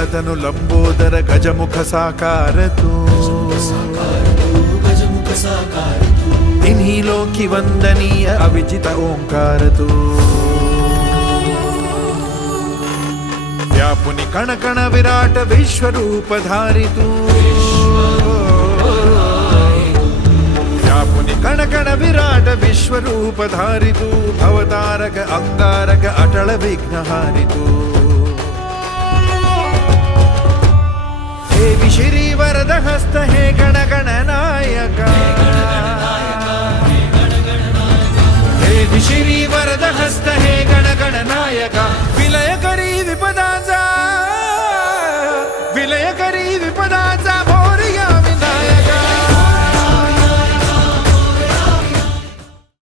ಕುಲತನು ಲಂಬೋದರ ಗಜಮುಖ ಗಜ ಮುಖ ಸಾಕಾರ ಅಭಿತ ಓಂಕಾರ ವಿಶ್ವರೂಪ ಧಾರಿತು ವ್ಯಾಪುನಿ ಕಣ ಕಣ ವಿರಾಟ ವಿಶ್ವರೂಪ ಧಾರಿತು ಅವತಾರಕ ಅಂಗಾರಕ ಅಟಳ ವಿಘ್ನ ಹಾರಿತು हस्त हे गणगणनायक हे दिशिरी वरद हस्त हे गणगणनायक विलय करी विपदाचा विलय करी विपदाचा